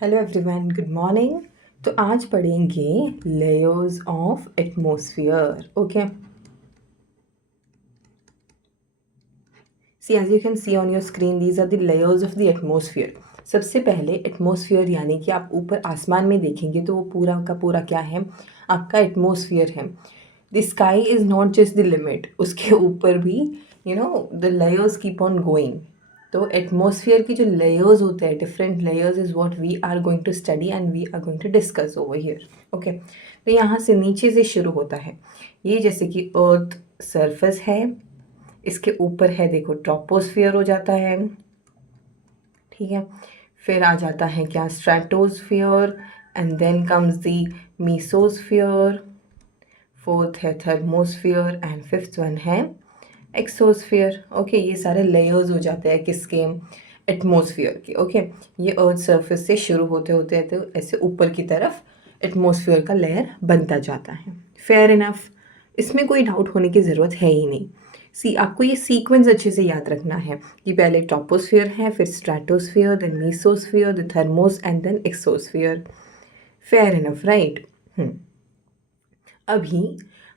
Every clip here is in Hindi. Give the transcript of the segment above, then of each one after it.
Hello everyone, good morning. तो आज पढ़ेंगे layers of atmosphere. Okay, see as you can see on your screen, these are the layers of the atmosphere. सबसे पहले एटमॉस्फेयर यानी कि आप ऊपर आसमान में देखेंगे तो वो पूरा का पूरा क्या है, आपका एटमॉस्फेयर है। The sky is not just the limit, उसके ऊपर भी the layers keep on going. तो एटमॉस्फेयर की जो लेयर्स होते हैं, different layers, is what we are going to study and we are going to discuss over here. Okay, तो यहाँ से नीचे से शुरू होता है। ये जैसे कि अर्थ सरफेस है, इसके ऊपर है देखो ट्रोपोस्फियर हो जाता है, ठीक है। फिर आ जाता है क्या, stratosphere, and then comes the mesosphere, fourth है थर्मोस्फियर एंड फिफ्थ वन है एक्सोस्फियर। ओके, ये सारे लेयर्स हो जाते हैं किसके, एटमॉस्फेयर के। ओके, ये अर्थ सरफेस से शुरू होते होते तो ऐसे ऊपर की तरफ एटमॉस्फेयर का लेयर बनता जाता है। फेयर इनफ, इसमें कोई डाउट होने की ज़रूरत है ही नहीं। सी, आपको ये सीक्वेंस अच्छे से याद रखना है कि पहले ट्रोपोस्फियर है, फिर stratosphere, then mesosphere, the thermos and then exosphere. Fair enough, right. अभी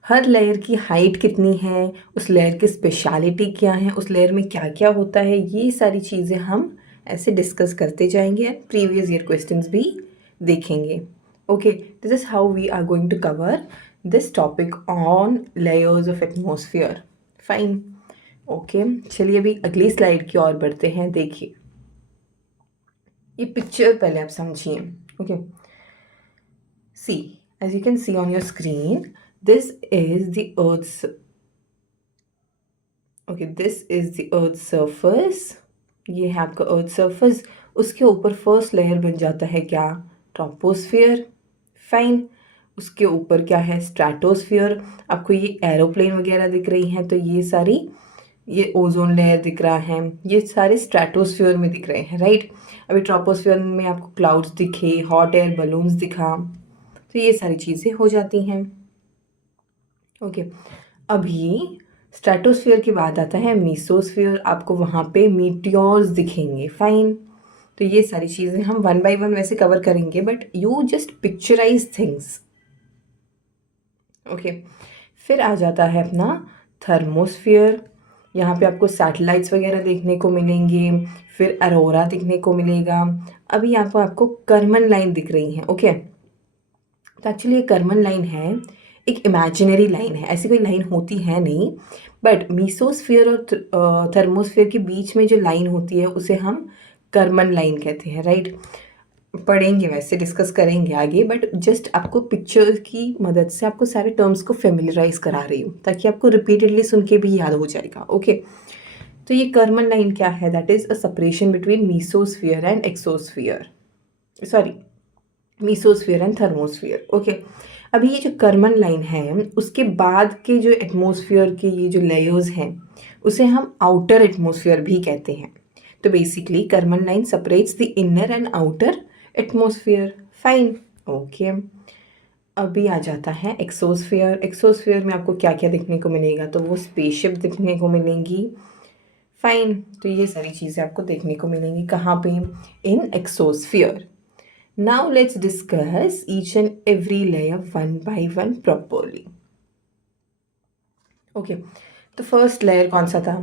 हर लेयर की हाइट कितनी है, उस लेयर की स्पेशलिटी क्या है, उस लेयर में क्या क्या होता है, ये सारी चीज़ें हम ऐसे डिस्कस करते जाएंगे एंड प्रीवियस ईयर क्वेश्चंस भी देखेंगे। Okay, this is how we are going to cover this topic on layers of atmosphere. Fine. Okay, चलिए अभी अगली स्लाइड की ओर बढ़ते हैं। देखिए ये पिक्चर पहले आप समझिए। Okay, see, as you can see on your screen, this is the earth's, okay, this is the earth's surface। ये है आपका अर्थ सरफेस, उसके ऊपर फर्स्ट लेयर बन जाता है क्या, ट्रोपोस्फियर। फाइन। उसके ऊपर क्या है, स्ट्रेटोस्फियर। आपको ये एरोप्लेन वगैरह दिख रही हैं, तो ये सारी, ये ओजोन लेयर दिख रहा है, ये सारे स्ट्रेटोस्फियर में दिख रहे हैं, राइट। अभी ट्रोपोस्फियर में आपको क्लाउड्स दिखे, हॉट एयर बलून्स दिखा, तो ये सारी चीज़ें हो जाती हैं। ओके, अभी स्ट्रेटोस्फियर के बाद आता है मीसोस्फियर, आपको वहाँ पे मीटियोर्स दिखेंगे। फाइन। तो ये सारी चीज़ें हम वन बाय वन वैसे कवर करेंगे, but you just picturise things. Okay, फिर आ जाता है अपना थर्मोस्फियर। यहाँ पे आपको सैटेलाइट्स वगैरह देखने को मिलेंगे, फिर अरोरा दिखने को मिलेगा। अभी यहाँ पर आपको कर्मन लाइन दिख रही है। ओके, तो एक्चुअली ये कर्मन लाइन है, एक इमेजिनरी लाइन है, ऐसी कोई लाइन होती है नहीं। बट मीसोस्फियर और थर्मोस्फियर के बीच में जो लाइन होती है उसे हम कर्मन लाइन कहते हैं, राइट। पढ़ेंगे वैसे, डिस्कस करेंगे आगे, बट जस्ट आपको पिक्चर की मदद से आपको सारे टर्म्स को फेमिलराइज करा रही हूँ ताकि आपको रिपीटेडली सुन के भी याद हो जाएगा। ओके, तो ये कर्मन लाइन क्या है, that is a separation between mesosphere and exosphere, sorry, mesosphere and thermosphere. Okay, अभी ये जो कर्मन लाइन है उसके बाद के जो एटमॉस्फेयर के ये जो लेयर्स हैं उसे हम आउटर एटमॉस्फेयर भी कहते हैं। तो basically Karman line separates the inner and outer atmosphere. Fine. Okay, अभी आ जाता है एक्सोस्फियर। एक्सोस्फियर में आपको क्या क्या देखने को मिलेगा, तो वो स्पेसशिप देखने को मिलेंगी। फाइन। तो ये सारी चीज़ें आपको देखने को मिलेंगी कहाँ पे, इन exosphere. Now let's discuss each and every layer one by one properly. Okay, तो फर्स्ट लेयर कौन सा था,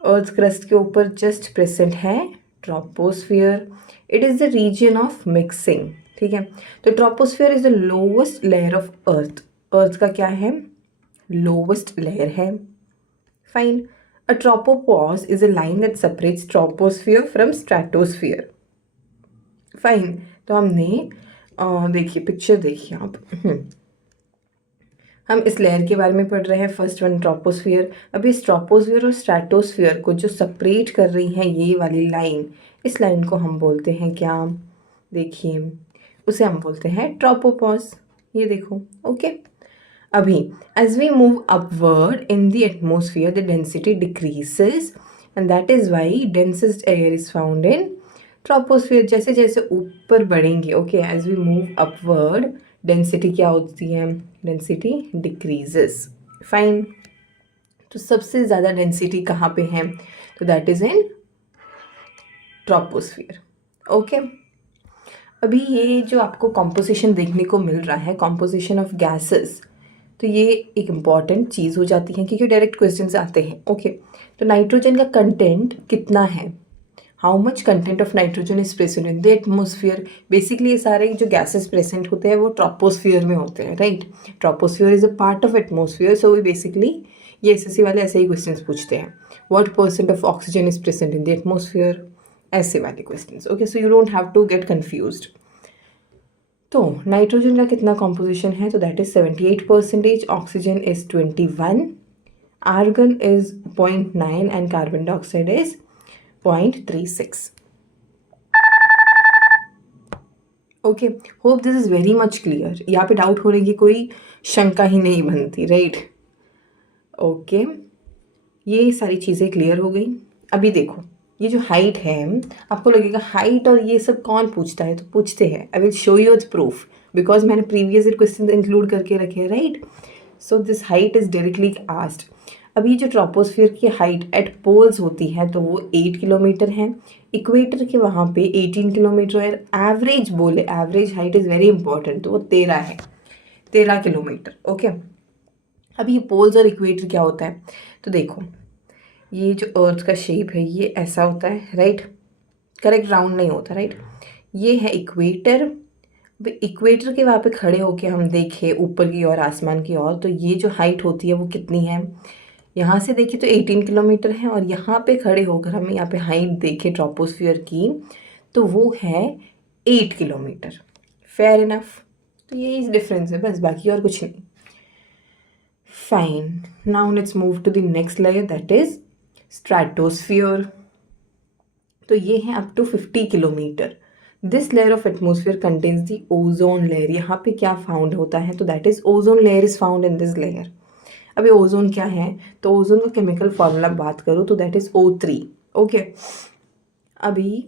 अर्थ क्रस्ट के ऊपर जस्ट प्रेजेंट है troposphere. It is the region of mixing, ठीक है। तो troposphere is the lowest layer of earth, earth का क्या है, लोवेस्ट लेयर है। Fine. A tropopause is a line that separates troposphere from stratosphere. Fine. तो हमने देखिए पिक्चर देखिए आप, हम इस लेयर के बारे में पढ़ रहे हैं, फर्स्ट वन ट्रोपोस्फियर। अभी इस ट्रोपोस्फियर और स्ट्रेटोस्फियर को जो सेपरेट कर रही है ये वाली लाइन, इस लाइन को हम बोलते हैं क्या, देखिए उसे हम बोलते हैं ट्रोपोपॉज। ये देखो। ओके, अभी as we move upward in the atmosphere the density decreases and that is why densest air is found in troposphere. जैसे जैसे ऊपर बढ़ेंगे, okay, as we move upward density क्या होती है, डेंसिटी डिक्रीजेस। फाइन। तो सबसे ज़्यादा डेंसिटी कहाँ पे है, तो that is in troposphere. Okay, अभी ये जो आपको कॉम्पोजिशन देखने को मिल रहा है, कॉम्पोजिशन ऑफ गैसेस, तो ये एक इम्पॉर्टेंट चीज़ हो जाती है क्योंकि डायरेक्ट क्वेश्चंस आते हैं। ओके, तो नाइट्रोजन का कंटेंट कितना है, how much content of nitrogen is present in the atmosphere. Basically ये सारे जो गैसेस प्रेजेंट होते हैं वो ट्रोपोस्फियर में होते हैं, right. Troposphere is a part of atmosphere, so we basically ये एसएससी वाले ऐसे ही क्वेश्चन पूछते हैं। What percent of oxygen is present in the atmosphere, ऐसे वाले question. Okay, so you don't have to get confused. तो नाइट्रोजन का कितना कॉम्पोजिशन है, तो that is 78%, oxygen is 21, argon is 0.9 and carbon dioxide is 0.36। Okay, hope this is very much clear. यहाँ पे डाउट होने की कोई शंका ही नहीं बनती, राइट। ओके, ये सारी चीज़ें क्लियर हो गई। अभी देखो ये जो हाइट है, आपको लगेगा हाइट और ये सब कौन पूछता है, तो पूछते हैं। I will show you it's proof because मैंने प्रीवियस क्वेश्चन इंक्लूड करके रखे हैं, right. So this height is directly asked. अभी जो ट्रोपोस्फियर की हाइट एट पोल्स होती है तो वो 8 किलोमीटर है, इक्वेटर के वहाँ पे 18 किलोमीटर है। एवरेज बोले, average height is very important, तो वो 13 है, 13 किलोमीटर। ओके, अभी ये पोल्स और इक्वेटर क्या होता है, तो देखो ये जो अर्थ का शेप है ये ऐसा होता है, राइट। करेक्ट, राउंड नहीं होता, राइट। ये है इक्वेटर। इक्वेटर के वहाँ पे खड़े होके हम देखें ऊपर की ओर, आसमान की ओर, तो ये जो हाइट होती है वो कितनी है, यहाँ से देखिए तो 18 किलोमीटर है, और यहाँ पे खड़े होकर हम यहाँ पे हाइट देखें ट्रोपोस्फियर की तो वो है 8 किलोमीटर। फेयर इनफ, तो यही डिफरेंस है बस, बाकी और कुछ नहीं। Fine, now let's move to the next layer that is stratosphere. तो ये है up to 50 kilometre. This layer of atmosphere contains the ozone layer. यहाँ पे क्या फाउंड होता है, तो that is ozone layer is found in this layer. अभी ओजोन क्या है, तो ओजोन का केमिकल फॉर्मूला बात करूँ तो दैट इज O3। ओके, अभी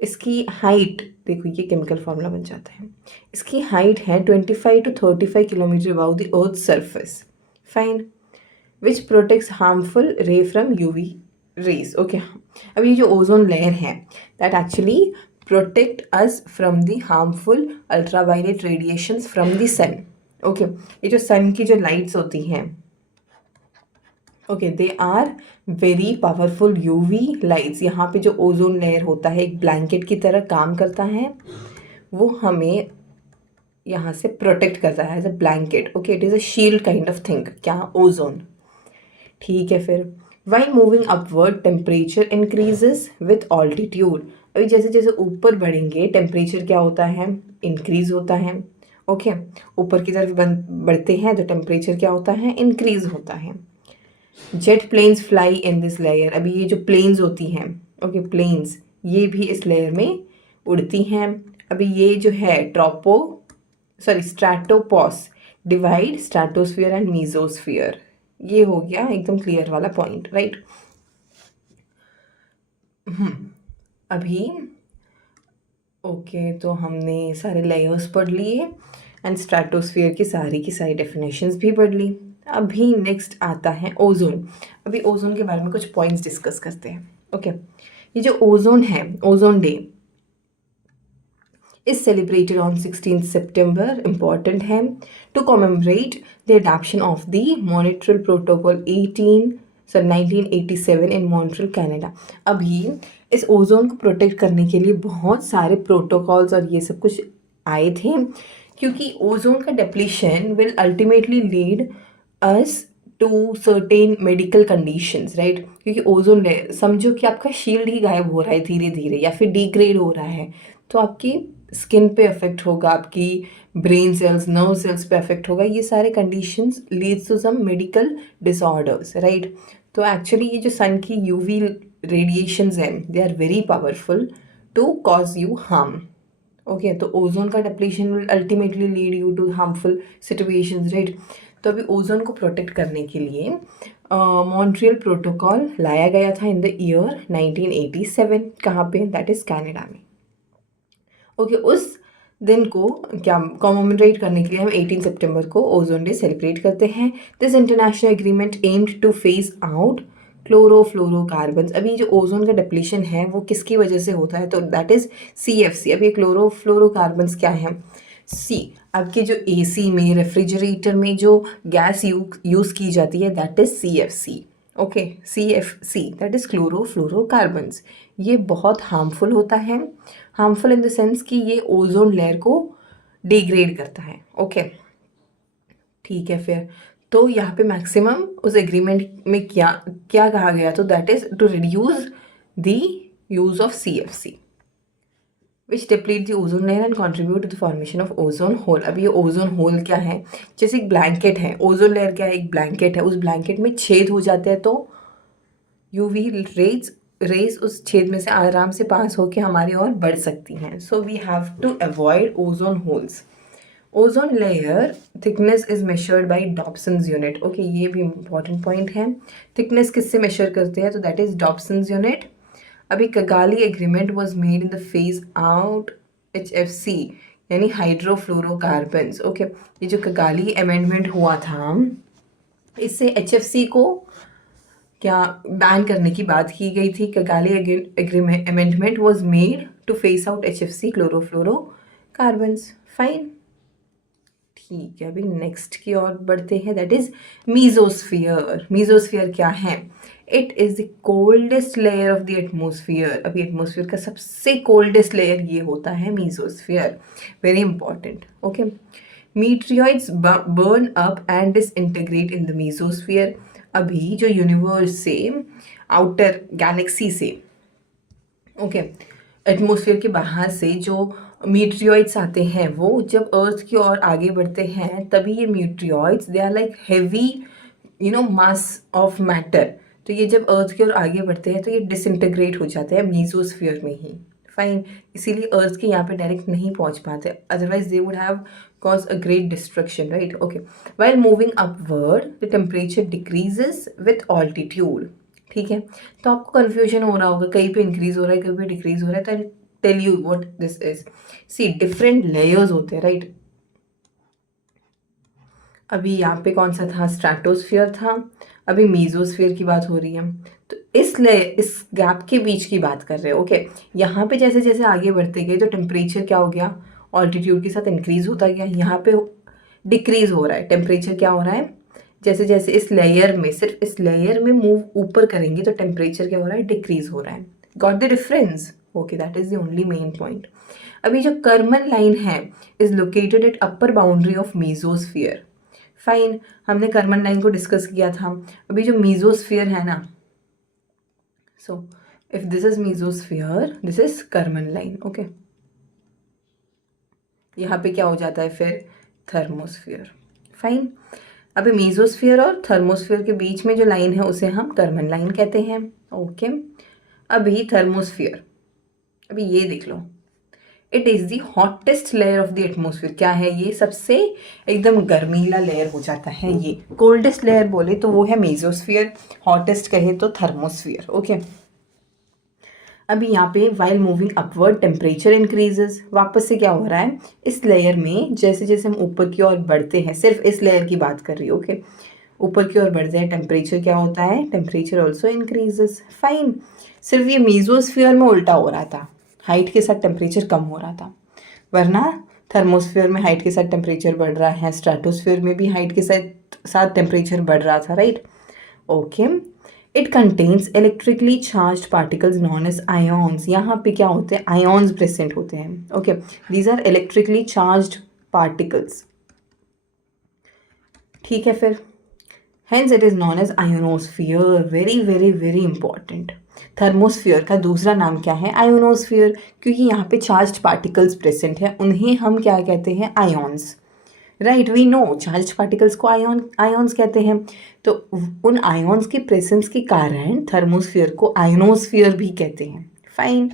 इसकी हाइट देखो, ये केमिकल फॉर्मूला बन जाता है। इसकी हाइट है 25 to 35 kilometre above the earth surface. Fine, which protects harmful ray from UV rays. Okay, अब ये जो ओजोन लेयर है that actually protect us from the harmful ultraviolet radiations from the sun. Okay, ये जो सन की जो लाइट्स होती हैं, okay, they are very powerful UV lights. यहाँ पे जो ओजोन लेयर होता है एक ब्लैंकेट की तरह काम करता है, वो हमें यहाँ से प्रोटेक्ट करता है as a blanket. Okay, it is a shield kind of thing, क्या, ओजोन। ठीक है, फिर while moving upward temperature increases with altitude. अभी जैसे जैसे ऊपर बढ़ेंगे टेम्परेचर क्या होता है, इंक्रीज होता है। ओके, ऊपर की तरफ बढ़ते हैं तो टेम्परेचर क्या होता है, इंक्रीज होता है। Jet planes fly in this layer. अभी ये जो प्लेन्स होती हैं, ओके, प्लेन्स ये भी इस लेयर में उड़ती हैं। अभी ये जो है स्ट्रैटोपॉस डिवाइड स्ट्रैटोस्फियर एंड मीजोस्फियर। ये हो गया एकदम क्लियर वाला पॉइंट, राइट। अभी ओके, तो हमने सारे लेयर्स पढ़ लिए एंड स्ट्रैटोस्फियर की सारी डेफिनेशंस भी पढ़ ली। अभी नेक्स्ट आता है ओजोन। अभी ओजोन के बारे में कुछ पॉइंट्स डिस्कस करते हैं। ओके, ये जो ओजोन है, ozone day is celebrated on 16th September, important है, to commemorate the adoption of the Montreal Protocol 1987 in Montreal, Canada। अभी इस ओजोन को प्रोटेक्ट करने के लिए बहुत सारे प्रोटोकॉल्स और ये सब कुछ आए थे, क्योंकि ओजोन का depletion will ultimately lead us to certain medical conditions, right. क्योंकि ओजोन लेयर समझो कि आपका शील्ड ही गायब हो रहा है धीरे धीरे, या फिर डिग्रेड हो रहा है, तो आपकी स्किन पे अफेक्ट होगा, आपकी ब्रेन सेल्स, नर्व सेल्स पे अफेक्ट होगा। ये सारे conditions leads to some medical disorders, right. तो एक्चुअली ये जो सन की यूवी रेडिएशंस हैं they are very powerful to cause you harm. Okay, तो ओजोन का depletion will ultimately lead you to harmful situations, right. तो अभी ओजोन को प्रोटेक्ट करने के लिए मॉन्ट्रियल प्रोटोकॉल लाया गया था इन द ईयर 1987। कहाँ पे, दैट इज़ कनाडा में। ओके, उस दिन को क्या कॉमेमोरेट करने के लिए हम 18 सितंबर को ओजोन डे सेलिब्रेट करते हैं। This international agreement aimed two phase out chlorofluorocarbons. अभी जो ओजोन का डिप्लीशन है वो किसकी वजह से होता है, तो दैट इज CFC। अब ये क्लोरोफ्लोरोकार्बन्स क्या है, सी आपके जो AC में, रेफ्रिजरेटर में जो गैस यूज़ की जाती है that is CFC। Okay, CFC that is chlorofluorocarbons. ये बहुत हार्मफुल होता है, हार्मफुल इन द सेंस कि ये ओजोन लेयर को डिग्रेड करता है। ओके, ठीक है। फिर तो यहाँ पे मैक्सिमम उस एग्रीमेंट में क्या क्या कहा गया, तो that is to reduce the use of CFC which deplete the ozone layer and contribute to the formation of ozone hole. अब ये ओजोन होल क्या है, जैसे एक ब्लैंकेट है, ओजोन लेयर क्या है, एक ब्लैंकेट है, उस ब्लैंकेट में छेद हो जाते हैं तो UV रेज उस छेद में से आराम से पास होकर हमारी ओर बढ़ सकती हैं। So we have to avoid ozone holes. Ozone layer thickness is measured by Dobson's unit. Okay, ये भी इंपॉर्टेंट पॉइंट है। थिकनेस किससे मेजर करते हैं, तो दैट इज डॉप्सन्स यूनिट। अभी Kigali agreement was made in the phase out HFC यानी हाइड्रोफ्लोरोकार्बन्स। ओके, ये जो कगाली अमेंडमेंट हुआ था इससे HFC को क्या बैन करने की बात की गई थी। Kigali agreement amendment was made to phase out HFC chlorofluorocarbons. Fine, ठीक है। अभी नेक्स्ट की ओर बढ़ते हैं, दैट इज मीजोस्फीयर। मीजोस्फीयर क्या है, it is the coldest layer of the atmosphere. अभी एटमोसफियर का सबसे कोल्डेस्ट लेयर ये होता है mesosphere, very important. Okay, meteoroids burn up and disintegrate in the mesosphere. अभी जो यूनिवर्स से, आउटर गैलेक्सी से, ओके, एटमोसफियर के बाहर से जो मीटियोइड्स आते हैं वो जब अर्थ की ओर आगे बढ़ते हैं तभी ये meteoroids they are like heavy mass of matter. तो ये जब अर्थ की ओर आगे बढ़ते हैं तो ये डिसइंटीग्रेट हो जाते हैं मीजोस्फीयर में ही। फाइन, इसीलिए अर्थ के यहाँ पे डायरेक्ट नहीं पहुँच पाते, otherwise they would have cause a great destruction, right. Okay, while moving upward the temperature decreases with altitude. ठीक है, तो आपको कन्फ्यूजन हो रहा होगा, कहीं पे इंक्रीज हो रहा है कहीं पे डिक्रीज हो रहा है, तो tell you what this is. See, different layers होते हैं, राइट। अभी यहाँ पे कौन सा था, स्ट्रैटोस्फियर था, अभी मीजोस्फियर की बात हो रही है। तो इस गैप के बीच की बात कर रहे हैं। ओके, यहाँ पे जैसे जैसे आगे बढ़ते गए तो टेम्परेचर क्या हो गया, ऑल्टीट्यूड के साथ इंक्रीज होता गया। यहाँ पे डिक्रीज हो रहा है, टेम्परेचर क्या हो रहा है, जैसे जैसे इस लेयर में, सिर्फ इस लेयर में मूव ऊपर करेंगे तो टेम्परेचर क्या हो रहा है, डिक्रीज हो रहा है। Got the difference, okay, that is the only main point. अभी जो कर्मन लाइन है is located at upper boundary of mesosphere. Fine, हमने कर्मन लाइन को डिस्कस किया था। अभी जो मीजोस्फियर है ना, so if this is mesosphere, this is Karman line. Okay, यहाँ पे क्या हो जाता है फिर, थर्मोस्फियर। फाइन, अभी मीजोस्फियर और थर्मोस्फियर के बीच में जो लाइन है उसे हम कर्मन लाइन कहते हैं। ओके, अभी थर्मोस्फियर, अभी ये देख लो, it is the hottest layer of the atmosphere. क्या है ये, सबसे एकदम गर्मीला लेयर हो जाता है ये। कोल्डेस्ट लेयर बोले तो वो है मीजोस्फियर, हॉटेस्ट कहे तो थर्मोस्फियर। ओके, अभी यहाँ पे while moving upward temperature increases. वापस से क्या हो रहा है, इस लेयर में जैसे जैसे हम ऊपर की ओर बढ़ते हैं, सिर्फ इस लेयर की बात कर रही हूँ। ओके, ऊपर की ओर बढ़ते हैं टेम्परेचर क्या होता है, टेम्परेचर ऑल्सो इंक्रीजेस। फाइन, सिर्फ ये मीजोस्फियर में उल्टा हो रहा था, हाइट के साथ टेम्परेचर कम हो रहा था, वरना थर्मोस्फियर में हाइट के साथ टेम्परेचर बढ़ रहा है, स्ट्रेटोस्फियर में भी हाइट के साथ टेम्परेचर बढ़ रहा था, right. Okay, it contains electrically charge particles known as ions. यहाँ पे क्या होते हैं, आयोन्स प्रेजेंट होते हैं। Okay, these are electrically charge particles. ठीक है, फिर hence it is known as ionosphere. Very very very important. Thermosphere का दूसरा नाम क्या है, आयोनोस्फियर, क्योंकि यहाँ पे चार्ज पार्टिकल्स प्रेजेंट है, उन्हें हम क्या कहते हैं, ions. Right, we know charge particles को आयोन्स कहते हैं। तो उन आयोन्स की प्रेजेंस के कारण थर्मोस्फियर को आयोनोस्फियर भी कहते हैं। फाइन,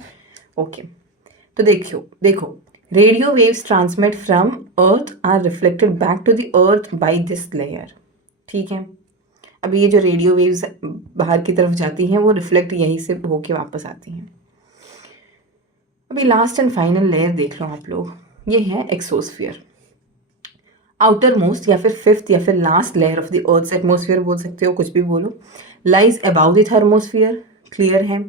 ओके, तो देखो radio waves transmit from earth are reflected back to the earth by this layer. ठीक है, अभी ये जो रेडियो वेव्स बाहर की तरफ जाती हैं वो रिफ्लेक्ट यहीं से होके वापस आती हैं। अभी लास्ट एंड फाइनल लेयर देख लो आप लोग, ये है एक्सोस्फियर। आउटर मोस्ट या फिर फिफ्थ या फिर last layer of the earth atmosphere बोल सकते हो, कुछ भी बोलो। Lies above the thermosphere, clear है।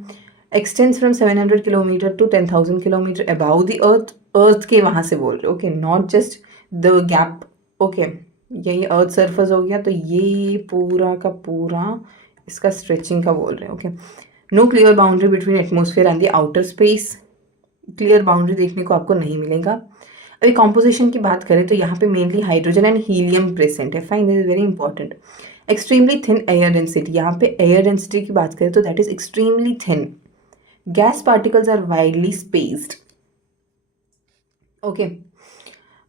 Extends from 700 kilometre to 10,000 kilometre above the earth, earth के वहाँ से बोल रहे हो, okay, not just the gap, okay. यही अर्थ सरफेस हो गया, तो ये पूरा का पूरा इसका स्ट्रेचिंग का बोल रहे हैं, okay. No clear boundary between atmosphere and the outer space, clear boundary देखने को आपको नहीं मिलेगा। अभी कॉम्पोजिशन की बात करें तो यहाँ पे mainly hydrogen and helium present है, fine, this is very important. Extremely thin air density, यहाँ पे एयर डेंसिटी की बात करें तो that is extremely thin. Gas particles are widely spaced, okay.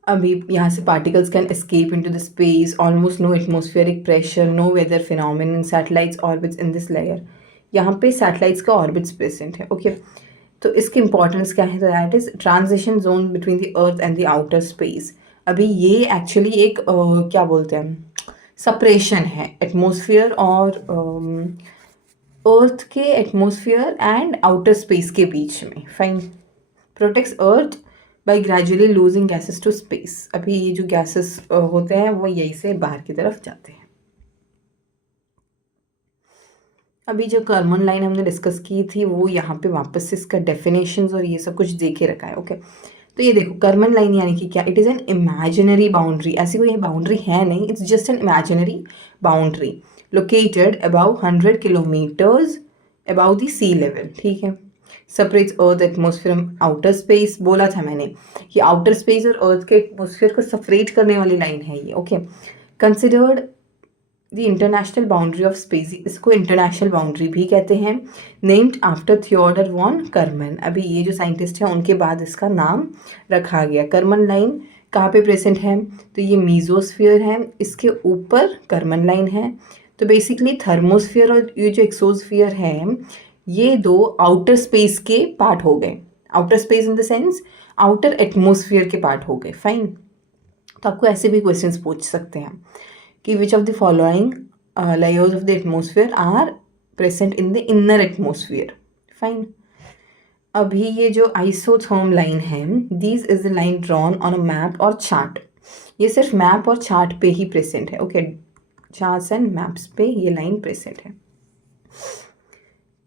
अभी यहाँ से particles can escape into the space, almost no atmospheric pressure, no weather phenomenon, satellites orbits in this layer. यहाँ पे सैटेलाइट्स का ऑर्बिट्स प्रेजेंट है, ओके। तो इसकी इंपॉर्टेंस क्या है, तो that is transition zone between the earth and the outer space. अभी ये एक्चुअली एक क्या बोलते हैं, सेपरेशन है एटमॉस्फेयर और अर्थ के एटमॉस्फेयर एंड आउटर स्पेस के बीच में, fine. Protects earth by gradually losing gases to space. अभी ये जो गैसेस होते हैं वो यहीं से बाहर की तरफ जाते हैं। अभी जो कर्मन लाइन हमने डिस्कस की थी वो यहाँ पे वापस से इसका डेफिनेशंस और ये सब कुछ देखे रखा है, ओके। तो ये देखो कर्मन लाइन यानी कि क्या, it is an imaginary boundary, ऐसी कोई बाउंड्री है नहीं, it's just an imaginary boundary located about 100 kilometres above the sea level, ठीक है। Separates earth atmosphere outer space, बोला था मैंने कि आउटर स्पेस और अर्थ के एटमोसफियर को सेपरेट करने वाली लाइन है ये, okay. Considered the international boundary of space, इसको इंटरनेशनल बाउंड्री भी कहते हैं। Named after Theodore von Karman, अभी ये जो साइंटिस्ट हैं उनके बाद इसका नाम रखा गया। कर्मन लाइन कहाँ पे प्रेजेंट है, तो ये मीजोस्फीयर है, इसके ऊपर कर्मन लाइन है। तो बेसिकली थर्मोस्फीयर और ये जो एक्सोस्फीयर है ये दो आउटर स्पेस के पार्ट हो गए, outer space in the sense outer atmosphere के पार्ट हो गए, फाइन। तो आपको ऐसे भी क्वेश्चंस पूछ सकते हैं कि which of the following layers of the atmosphere are present in the inner atmosphere, fine. अभी ये जो आइसोथर्म लाइन है, this is the line drawn on a map और चार्ट, ये सिर्फ मैप और चार्ट पे ही प्रेजेंट है, ओके। चार्ट्स एंड मैप्स पे ये लाइन प्रेजेंट है।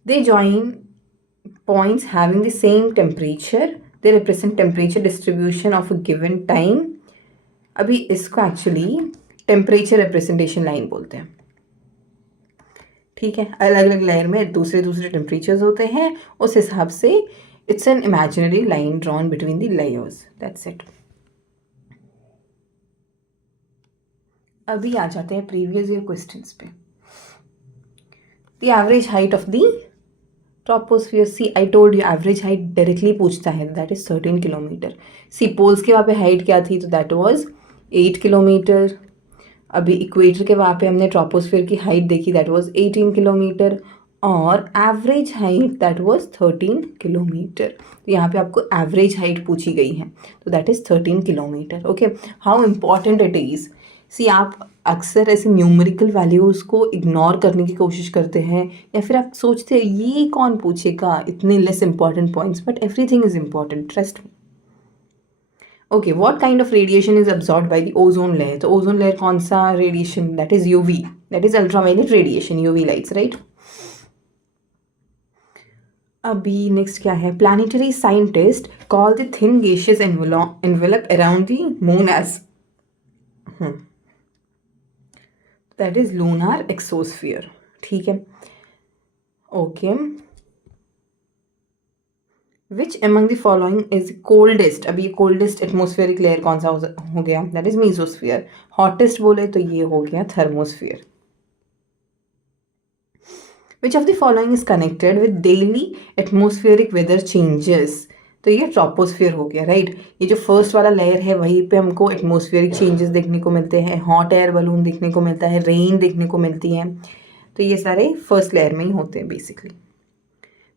They join points having the same temperature. They represent temperature distribution of a given time. अभी इसको एक्चुअली टेम्परेचर रिप्रेजेंटेशन लाइन बोलते हैं, ठीक है। अलग अलग लेयर में दूसरे दूसरे टेम्परेचर्स होते हैं, उस हिसाब से it's an imaginary line drawn between the layers, that's it. अभी आ जाते हैं प्रीवियस ईयर क्वेश्चंस पे। The average height of the troposphere, see I told you average height directly पूछता है, that is 13 kilometre. See poles के वहाँ पे हाइट क्या थी, तो दैट वाज 8 किलोमीटर। अभी इक्वेटर के वहाँ पे हमने ट्रोपोस्फियर की हाइट देखी, दैट वाज 18 किलोमीटर, और average height that was 13 kilometre. तो यहाँ पे आपको एवरेज हाइट पूछी गई है, तो that is 13 kilometre, okay. How important it is, see आप अक्सर ऐसे न्यूमेरिकल वैल्यूज़ को इग्नोर करने की कोशिश करते हैं, या फिर आप सोचते हैं ये कौन पूछेगा इतने less important points, but everything is important, trust me, okay. What kind of radiation is absorbed by the ozone layer, तो ओजोन लेयर कौन सा radiation, that is UV, that is ultraviolet radiation, UV lights, right. अभी नेक्स्ट क्या है, planetary scientist call the thin gaseous envelope around the moon as, that is lunar exosphere, ठीक है, okay. Which among the following is coldest, अभी ये कोल्डेस्ट एटमोस्फेरिक लेयर कौन सा हो गया, दैट इज मीजोस्फियर। हॉटेस्ट बोले तो ये हो गया thermosphere. Which of the following is connected with daily atmospheric weather changes, तो ये ट्रोपोस्फियर हो गया, राइट। ये जो फर्स्ट वाला लेयर है वहीं पे हमको एटमोस्फेरिक चेंजेस देखने को मिलते हैं, हॉट एयर बलून देखने को मिलता है, रेन देखने को मिलती है, तो ये सारे फर्स्ट लेयर में ही होते हैं basically.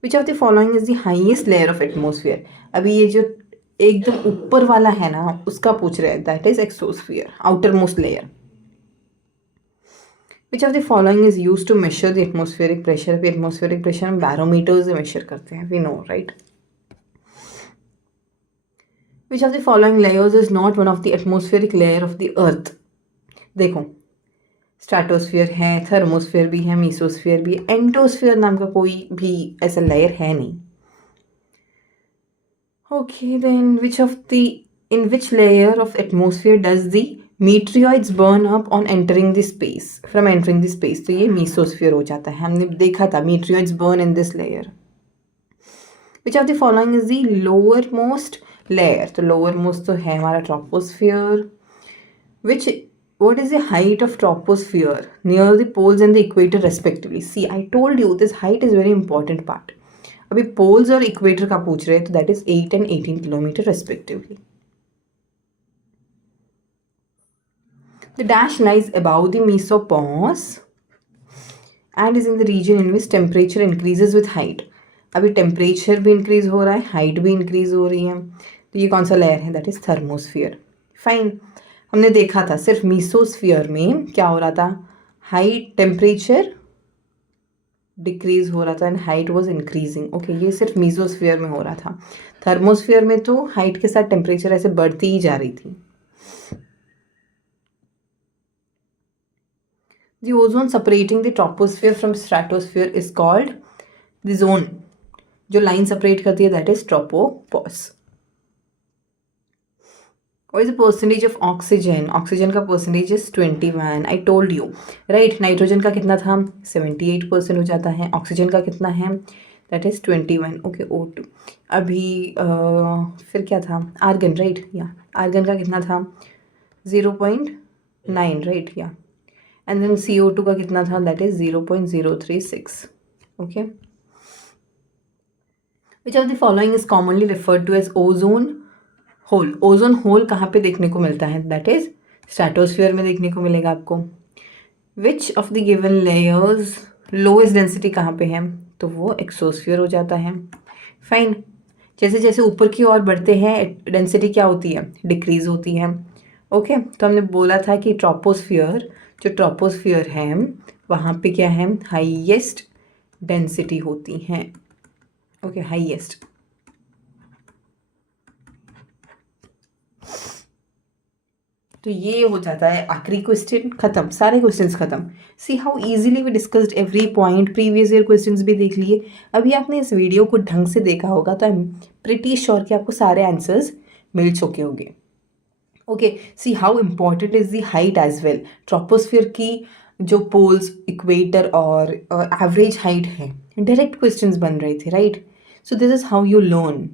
Which of the following is the highest layer of atmosphere, अभी ये जो एकदम ऊपर वाला है ना उसका पूछ रहे हैं, that is exosphere, outer most layer. Which of the following is use to measure the atmospheric pressure, अभी एटमोस्फेरिक प्रेशर हम बैरोमीटर से मेजर करते हैं, we know, right. Which of the following layers is not one of the atmospheric layer of the earth, देखो स्ट्रैटोस्फीयर है, थर्मोस्फीयर भी है, मीसोस्फीयर भी है, एंटोस्फीयर नाम का कोई भी ऐसा लेयर है नहीं. Okay, then in which layer of atmosphere does the meteoroids burn up on entering the space? From entering the space, तो ये mesosphere हो जाता है. हमने देखा था meteoroids burn in this layer. Which of the following is the lowermost layer? तो lowermost तो है हमारा troposphere. What is the height of troposphere near the poles and the equator respectively? See, I told you this height is very important part. अभी पोल्स और इक्वेटर का पूछ रहे हैं तो that is 8 and 18 kilometre respectively. The dash lies above the mesopause and is in the region in which temperature increases with height. अभी टेम्परेचर भी इंक्रीज हो रहा है, हाइट भी इंक्रीज हो रही है. तो ये कौन सा लेयर है? That is thermosphere. फाइन. हमने देखा था सिर्फ मीसोस्फियर में क्या हो रहा था, हाइट टेम्परेचर डिक्रीज हो रहा था and height was increasing. Okay, ये सिर्फ मीसोस्फियर में हो रहा था. थर्मोस्फियर में तो हाइट के साथ टेम्परेचर ऐसे बढ़ती ही जा रही थी. The ozone separating the troposphere from stratosphere is called the zone. जो लाइन सेपरेट करती है that is tropopause. What is the percentage of oxygen? Oxygen का percentage is 21. I told you right. Nitrogen का कितना था? 78% हो जाता है. ऑक्सीजन का कितना है? That is 21. Okay, O2. अभी फिर क्या था? Argon, right. या आर्गन का कितना था? 0.9, राइट. या एंड देन CO2 का कितना था? That is 0.036. Okay. Which of the following is commonly referred to as ozone hole? Ozone hole कहाँ पे देखने को मिलता है? दैट इज स्ट्रैटोस्फीयर में देखने को मिलेगा आपको. विच of the given layers lowest density कहाँ पे है? तो वो एक्सोस्फीयर हो जाता है. फाइन. जैसे जैसे ऊपर की ओर बढ़ते हैं डेंसिटी क्या होती है? डिक्रीज होती है. ओके, तो हमने बोला था कि जो ट्रोपोस्फियर है वहाँ पे क्या है? हाईएस्ट डेंसिटी होती है. Okay, highest. तो ये हो जाता है आखिरी क्वेश्चन. खत्म, सारे क्वेश्चंस खत्म. See how easily we discussed every point. Previous year questions भी देख लिए. अभी आपने इस वीडियो को ढंग से देखा होगा तो आई एम प्रिटी श्योर कि आपको सारे आंसर्स मिल चुके होंगे. Okay, see how important is the height as well. Troposphere की जो पोल्स, इक्वेटर और एवरेज हाइट है, डायरेक्ट क्वेश्चंस बन रहे थे, right. So this is how you learn.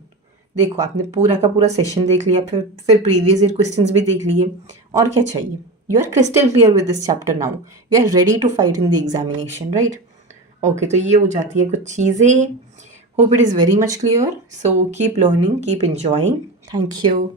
देखो, आपने पूरा का पूरा सेशन देख लिया, फिर प्रीवियस ईयर क्वेश्चंस भी देख लिए. और क्या चाहिए? You are crystal clear with this chapter now. You are ready to fight in the examination, right. Okay, तो ये हो जाती है कुछ चीज़ें. Hope it is very much clear. So keep learning, keep enjoying. Thank you.